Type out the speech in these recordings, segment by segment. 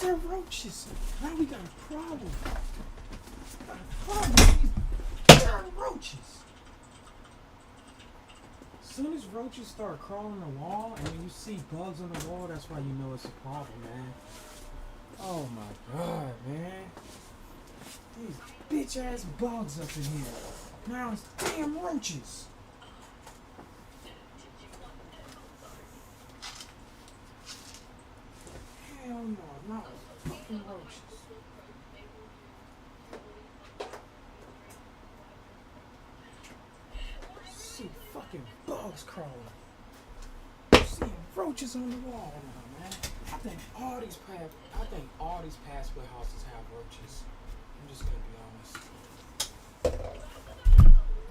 They're roaches. Now we got a problem. These darn roaches. As soon as roaches start crawling the wall, and when you see bugs on the wall, that's why you know it's a problem, man. Oh my god, man. These bitch ass bugs up in here. Now it's damn roaches. Hell no, not fucking roaches. See fucking bugs crawling. Seeing roaches on the wall now, man. I think all these passway houses have roaches. I'm just gonna be honest.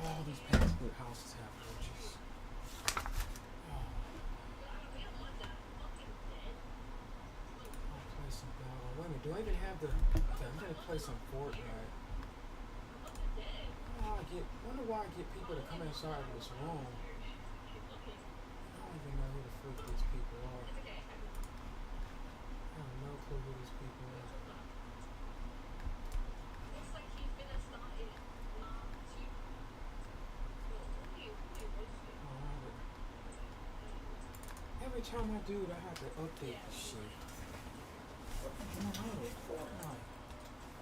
All these passway houses have roaches. Play some battle. Wait a minute, do I even have the I'm gonna play some Fortnite. Wonder why I get people to come inside of this room. I don't even know who the freak these people are. I have no clue who these people are. Every time I do it, I have to update this shit. What's going on with Fortnite?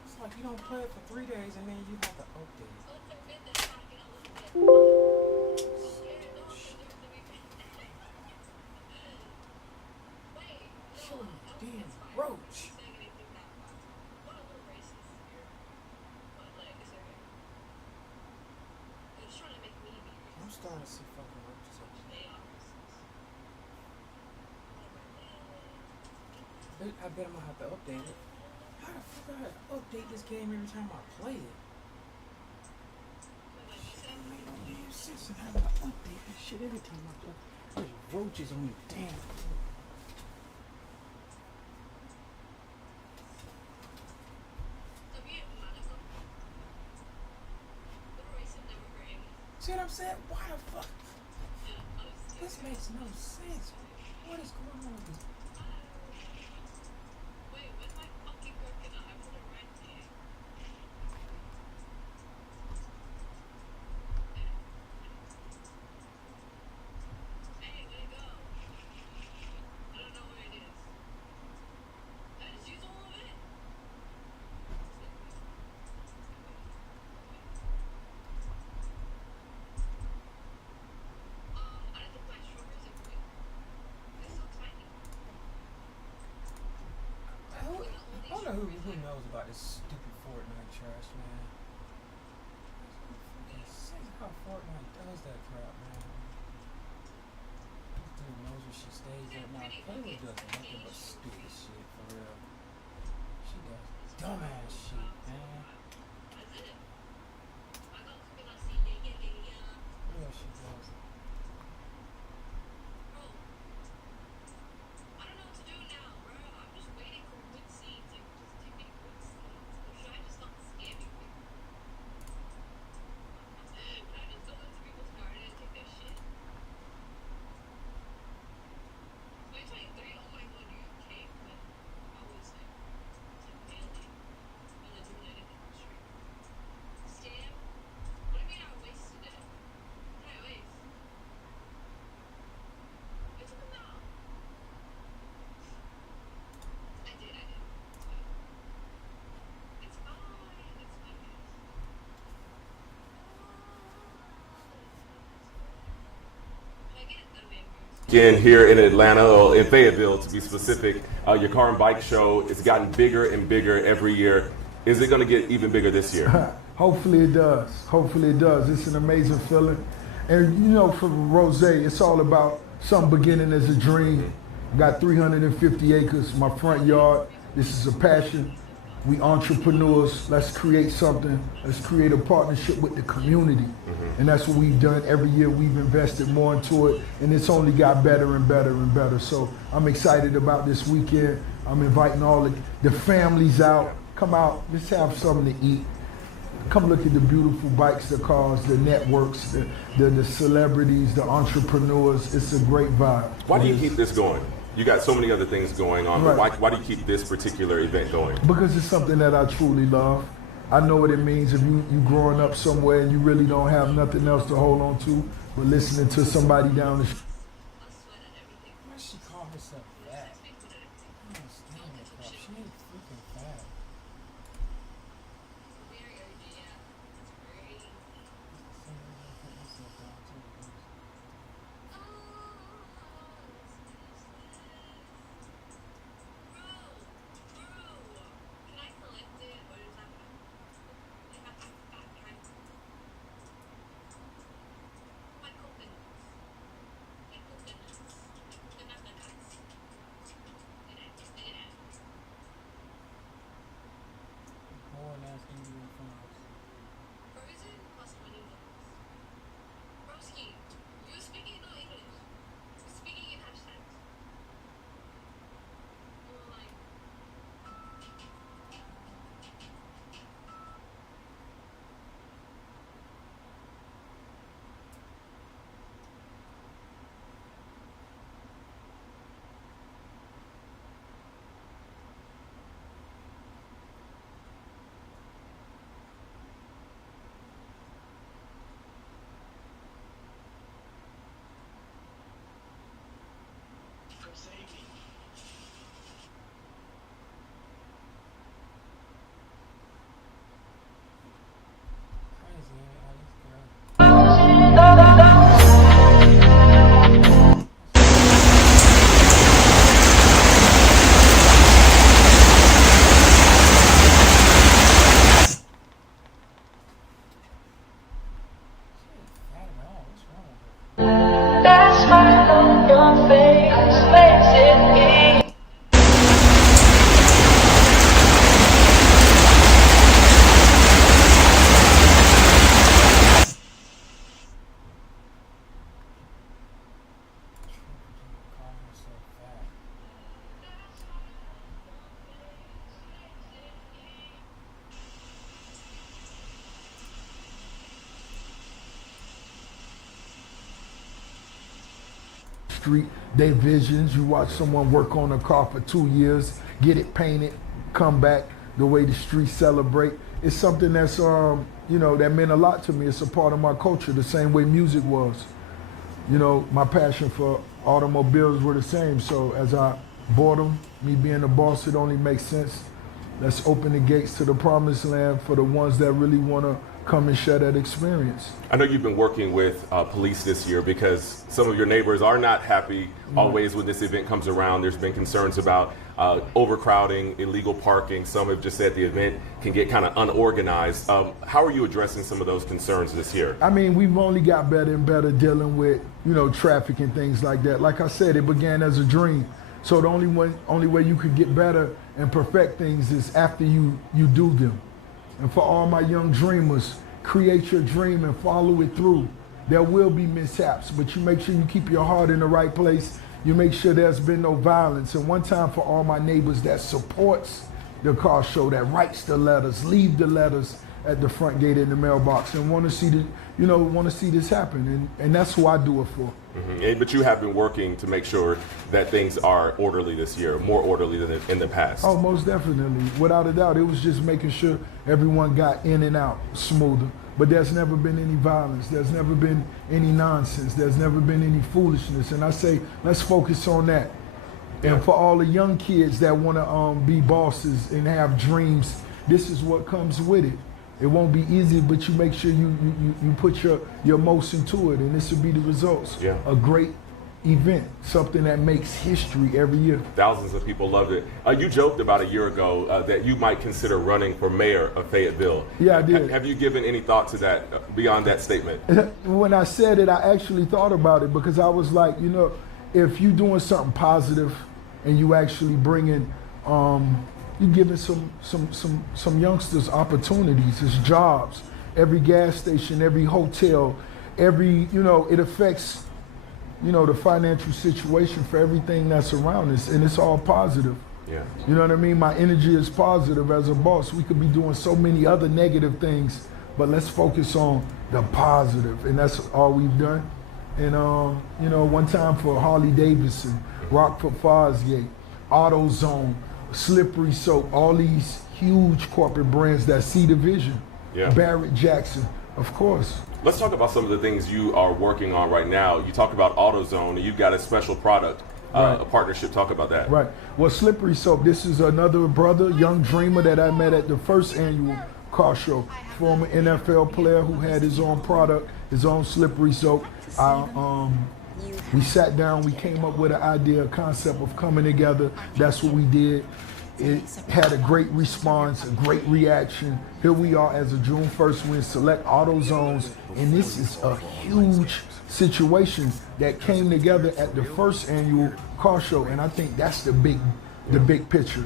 It's like you don't play it for 3 days and then you have to update it. Show me damn roach. I'm starting to see fucking roaches. I bet I'm gonna have to update it. How the fuck I have to update this game every time I play it? Shit don't make no damn sense. And how do I update this shit every time I play? There's roaches on the damn thing. See what I'm saying? Why the fuck? This makes no sense. What is going on with this? Who knows about this stupid Fortnite trash, man? See how Fortnite does that crap, man. This dude knows where she stays at now. Clearly does nothing but stupid shit, for real. She does dumbass shit, man. Yeah, she does. In here in Atlanta, or in Fayetteville to be specific, your car and bike show has gotten bigger and bigger every year. Is it going to get even bigger this year? Hopefully it does. Hopefully it does. It's an amazing feeling. And you know, for Rose, it's all about something beginning as a dream. Got 350 acres, my front yard. This is a passion. We entrepreneurs, let's create something. Let's create a partnership with the community. And that's what we've done. Every year we've invested more into it, and it's only got better and better and better. So I'm excited about this weekend. I'm inviting all the families out. Come out, let's have something to eat. Come look at the beautiful bikes, the cars, the networks, the celebrities, the entrepreneurs. It's a great vibe. Why do you keep this going? You got so many other things going on, Right. but why do you keep this particular event going? Because it's something that I truly love. I know what it means if you growing up somewhere and you really don't have nothing else to hold on to, but listening to somebody down the street. Why does she call herself fat? I don't understand that crap. She ain't freaking fat. Street, their visions. You watch someone work on a car for 2 years, get it painted, come back, the way the streets celebrate. It's something that's, that meant a lot to me. It's a part of my culture, the same way music was. You know, my passion for automobiles were the same. So as I bought them, me being the boss, it only makes sense. Let's open the gates to the promised land for the ones that really want to come and share that experience. I know you've been working with police this year because some of your neighbors are not happy always when this event comes around. There's been concerns about overcrowding, illegal parking. Some have just said the event can get kind of unorganized. How are you addressing some of those concerns this year? I mean, we've only got better and better dealing with, traffic and things like that. Like I said, it began as a dream. So the only way you could get better and perfect things is after you do them. And for all my young dreamers, create your dream and follow it through. There will be mishaps, but you make sure you keep your heart in the right place. You make sure there's been no violence. And one time for all my neighbors that supports the car show, that writes the letters, leave the letters at the front gate in the mailbox, and want to see this happen. And that's who I do it for. Mm-hmm. But you have been working to make sure that things are orderly this year, more orderly than in the past. Oh, most definitely. Without a doubt. It was just making sure everyone got in and out smoother. But there's never been any violence. There's never been any nonsense. There's never been any foolishness. And I say, let's focus on that. Yeah. And for all the young kids that want to be bosses and have dreams, this is what comes with it. It won't be easy, but you make sure you put your most into it, and this will be the results. Yeah. A great event, something that makes history every year. Thousands of people loved it. You joked about a year ago that you might consider running for mayor of Fayetteville. Yeah, I did. Have you given any thought to that beyond that statement? When I said it, I actually thought about it because I was like, if you're doing something positive and you actually bringing you're giving some youngsters opportunities, it's jobs. Every gas station, every hotel, it affects, the financial situation for everything that's around us, and it's all positive. Yeah. You know what I mean? My energy is positive as a boss. We could be doing so many other negative things, but let's focus on the positive, and that's all we've done. And you know, one time for Harley Davidson, Rockford Fosgate, AutoZone, Slippery Soap, all these huge corporate brands that see the vision. Yeah. Barrett Jackson, of course. Let's talk about some of the things you are working on right now. You talked about AutoZone, and you've got a special product, Right. a partnership. Talk about that. Right. Well, Slippery Soap, this is another brother, young dreamer that I met at the first annual car show. Former NFL player who had his own product, his own Slippery Soap. We sat down, we came up with an idea, a concept of coming together. That's what we did. It had a great response, a great reaction. Here we are as of June 1st, we're in select AutoZones, and this is a huge situation that came together at the first annual car show, and I think that's the big picture.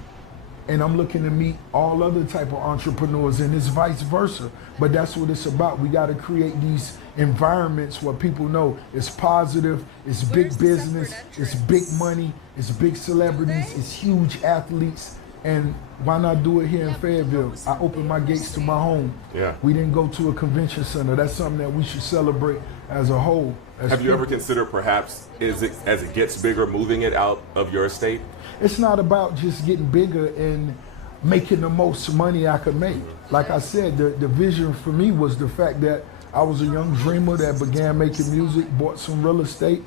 And I'm looking to meet all other type of entrepreneurs, and it's vice versa. But that's what it's about. We got to create these environments where people know it's positive, it's big business, it's big money, it's big celebrities, it's huge athletes. And why not do it here in Fayetteville? I opened my gates to my home. Yeah. We didn't go to a convention center. That's something that we should celebrate as a whole. Have you ever considered perhaps, as it gets bigger, moving it out of your estate? It's not about just getting bigger and making the most money I could make. Like I said, the vision for me was the fact that I was a young dreamer that began making music, bought some real estate.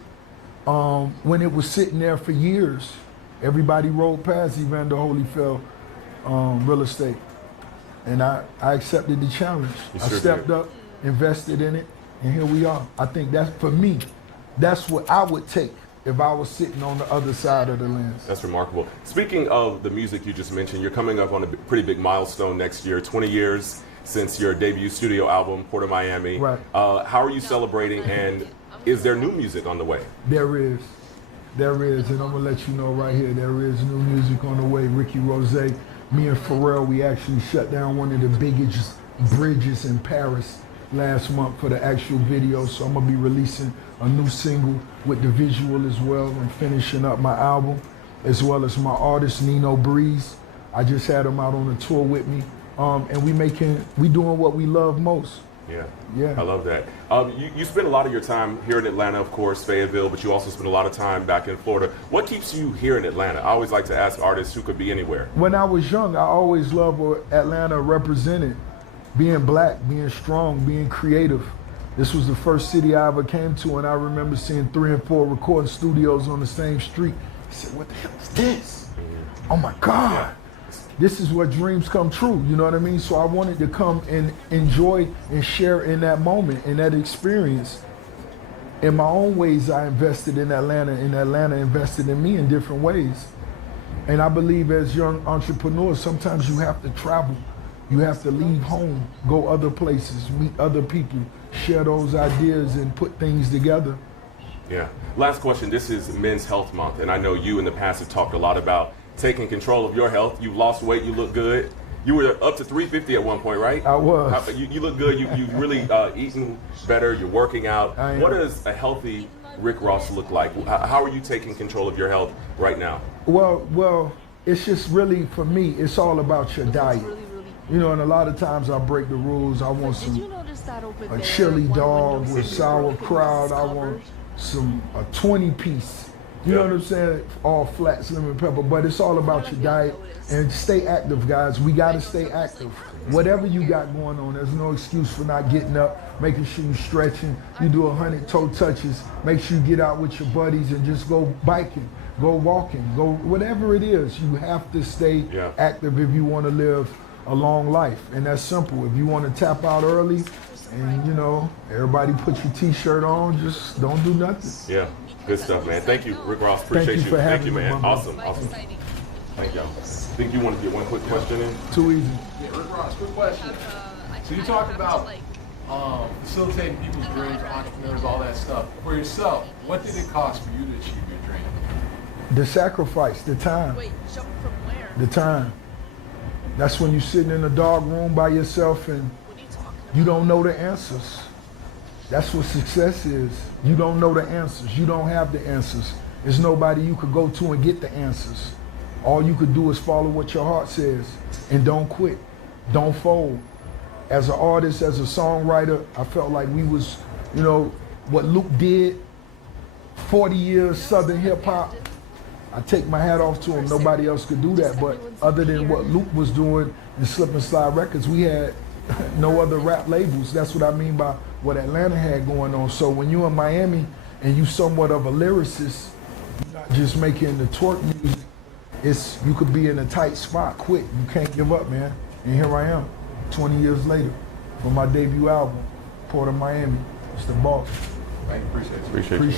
When it was sitting there for years, everybody rolled past Evander Holyfield real estate. And I accepted the challenge. I stepped up, invested in it, and here we are. I think that's, for me, that's what I would take if I was sitting on the other side of the lens. That's remarkable. Speaking of the music you just mentioned, you're coming up on a pretty big milestone next year, 20 years since your debut studio album, Port of Miami. Right. How are you celebrating, and is there new music on the way? There is, and I'm gonna let you know right here, there is new music on the way. Ricky Rose, me and Pharrell, we actually shut down one of the biggest bridges in Paris last month for the actual video, so I'm gonna be releasing a new single with the visual as well, and finishing up my album, as well as my artist Nino Breeze. I just had him out on a tour with me, and we doing what we love most. Yeah, I love that. You spend a lot of your time here in Atlanta, of course, Fayetteville, but you also spend a lot of time back in Florida. What keeps you here in Atlanta? I always like to ask artists who could be anywhere. When I was young, I always loved what Atlanta represented. Being black, being strong, being creative. This was the first city I ever came to, and I remember seeing 3 and 4 recording studios on the same street. I said, what the hell is this? Oh my God. This is where dreams come true, you know what I mean? So I wanted to come and enjoy and share in that moment, in that experience. In my own ways, I invested in Atlanta, and Atlanta invested in me in different ways. And I believe as young entrepreneurs, sometimes you have to travel. You have to leave home, go other places, meet other people, share those ideas and put things together. Yeah. Last question. This is Men's Health Month, and I know you in the past have talked a lot about taking control of your health. You've lost weight. You look good. You were up to 350 at one point, right? I was. You look good. You've really eaten better. You're working out. What does a healthy Rick Ross look like? How are you taking control of your health right now? Well, it's just really, for me, it's all about your diet. You know, and a lot of times I break the rules. I want a chili dog with sauerkraut. I want a 20-piece. You know what I'm saying? All flats, lemon pepper. But it's all about your diet. And stay active, guys. We got to stay active. Whatever you got going on, there's no excuse for not getting up, making sure you're stretching. You do 100 toe touches. Make sure you get out with your buddies and just go biking, go walking, go whatever it is. You have to stay active if you want to live a long life. And that's simple. If you want to tap out early and, you know, everybody put your t-shirt on, just don't do nothing. Yeah, good stuff, man. Thank you, Rick Ross. Appreciate you. Thank you, man. Me, awesome. Thank y'all. I think you want to get one quick question in? Too easy. Yeah, Rick Ross, quick question. So you talked about facilitating people's dreams, entrepreneurs, all that stuff. For yourself, what did it cost for you to achieve your dream? The sacrifice, the time. Wait, jump from where? The time. That's when you're sitting in a dark room by yourself and you don't know the answers. That's what success is. You don't know the answers. You don't have the answers. There's nobody you could go to and get the answers. All you could do is follow what your heart says and don't quit. Don't fold. As an artist, as a songwriter, I felt like we was, you know, what Luke did 40 years Southern hip hop. I take my hat off to him. Nobody else could do that. But other than what Luke was doing in Slip and Slide Records, we had no other rap labels. That's what I mean by what Atlanta had going on. So when you're in Miami and you somewhat of a lyricist, you're not just making the twerk music, you could be in a tight spot quick. You can't give up, man. And here I am, 20 years later, for my debut album, Port of Miami. It's the boss. Thank you. Appreciate it. Appreciate you, man.